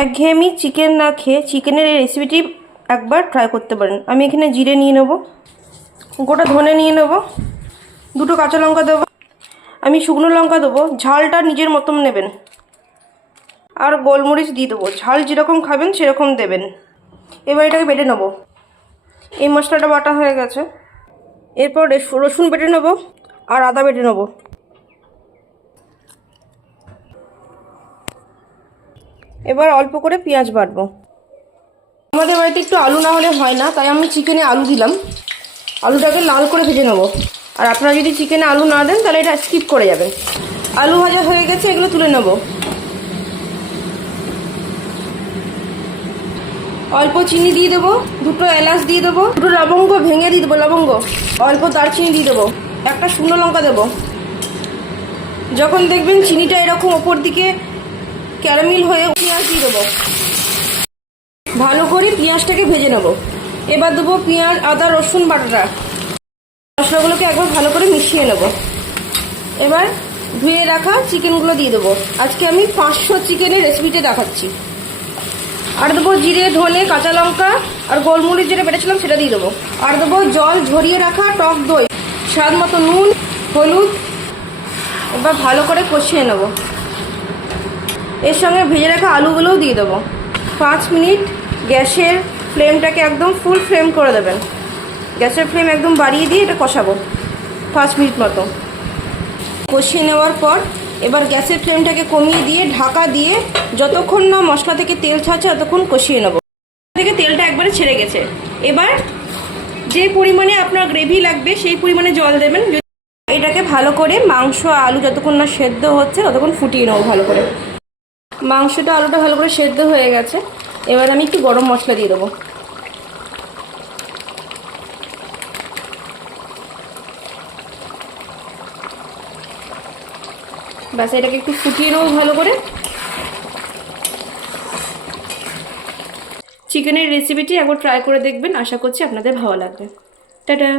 একঘেয়েমি চিকেন না খেয়ে চিকেনের এই রেসিপিটি একবার ট্রাই করতে পারেন। আমি এখানে জিরে নিয়ে নেব, গোটা ধনে নিয়ে নেব, দুটো কাঁচা লঙ্কা দেবো, আমি শুকনো লঙ্কা দেবো, ঝালটা নিজের মতন নেবেন, আর গোলমরিচ দিয়ে দেবো, ঝাল যেরকম খাবেন সেরকম দেবেন। এবার এটাকে বেটে নেব। এই মশলাটা বাটা হয়ে গেছে। এরপর রসুন বেটে নেব আর আদা বেটে নেব। এবার অল্প করে পেঁয়াজ বাটবো। আমাদের বাড়িতে একটু আলু না হলে হয় না, তাই আমি চিকেনে আলু দিলাম। আলুটাকে লাল করে ভেজে নেবো। আর আপনারা যদি চিকেনে আলু না দেন তাহলে এটা স্কিপ করে যাবেন। আলু ভাজা হয়ে গেছে, এগুলো তুলে নেব। অল্প চিনি দিয়ে দেবো, দুটো এলাচ দিয়ে দেবো, দুটো লবঙ্গ ভেঙে দিয়ে দেবো, লবঙ্গ, অল্প দারচিনি দিয়ে দেবো, একটা শুকনো লঙ্কা দেবো। যখন দেখবেন চিনিটা এরকম ওপর দিকে ক্যারামেল হয়ে পেঁয়াজ দিয়ে দেবো। ভালো করে পেঁয়াজটাকে ভেজে নেব। এবার দেবো পেঁয়াজ, আদা, রসুন বাটাটা। মশলাগুলোকে একবার ভালো করে মিশিয়ে নেব। এবার ধুয়ে রাখা চিকেনগুলো দিয়ে দেবো। আজকে আমি 500 চিকেনের রেসিপিতে দেখাচ্ছি। আর দেবো জিরে, ধনে, কাঁচা লঙ্কা আর গোলমরিচ যেটা বেটেছিলাম সেটা দিয়ে দেবো। আর দেবো জল ঝরিয়ে রাখা টক দই, স্বাদ মতো নুন, হলুদ। এবার ভালো করে কষিয়ে নেব। এর সঙ্গে ভেজে রাখা আলুগুলোও দিয়ে দেবো। 5 মিনিট গ্যাসের ফ্লেমটাকে একদম ফুল ফ্লেম করে দেবেন। গ্যাসের ফ্লেম একদম বাড়িয়ে দিয়ে এটা কষাবো 5 মিনিট মতো। কষিয়ে নেওয়ার পর এবার গ্যাসের ফ্লেমটাকে কমিয়ে দিয়ে ঢাকা দিয়ে যতক্ষণ না মশলা থেকে তেল ছাড়ছে ততক্ষণ কষিয়ে নেব। থেকে তেলটা একবারে ছেড়ে গেছে। এবার যে পরিমাণে আপনার গ্রেভি লাগবে সেই পরিমাণে জল দেবেন। এটাকে ভালো করে মাংস আলু যতক্ষণ না সেদ্ধ হচ্ছে ততক্ষণ ফুটিয়ে নেবো ভালো করে। মাংসটা আলুটা ভালো করে সেদ্ধ হয়ে গেছে। এবার আমি একটু গরম মশলা দিয়ে দেবো। ব্যাস, এটাকে একটু ফুটিয়ে নেবো ভালো করে। চিকেনের রেসিপিটি একবার ট্রাই করে দেখবেন, আশা করছি আপনাদের ভালো লাগবে। টাটা।